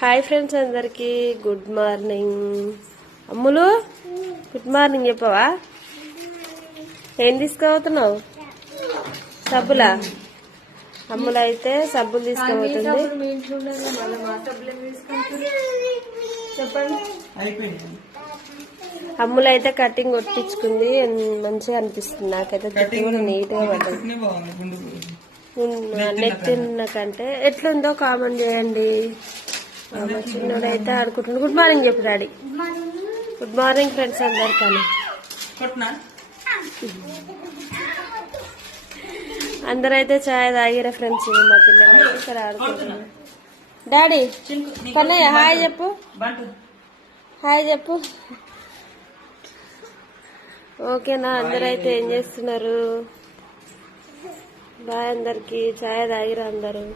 Hi friends అందరికి good morning. అమ్ములు good morning చెప్పవా? ఏం తీసుకుపోతున్నావు? సబ్బులా? అమ్ములు అయితే సబ్బులు తీసుకుపోతుంది. అమ్ములు అయితే కటింగ్ కొట్టించుకుంది, మంచిగా అనిపిస్తుంది. నాకైతే జుట్టు కూడా నీట్ గా పడ్డది. నెత్తిన్న కంటే ఎట్లుందో కామెంట్ చేయండి. మా చిన్నోడైతే ఆడుకుంటున్నాడు. గుడ్ మార్నింగ్ చెప్పు డాడీ. గుడ్ మార్నింగ్ ఫ్రెండ్స్ అందరికీ. అందరైతే చాయ్ తాగిరా ఫ్రెండ్స్. మా పిల్లలు అయితే ఇక్కడ ఆడుకుంటున్నారు. డాడీ కన్నయ్య హాయ్ చెప్పు. హాయ్ చెప్పు. ఓకేనా? అందరైతే ఏం చేస్తున్నారు? బాయ్ అందరికి. చాయ్ తాగిరా అందరు.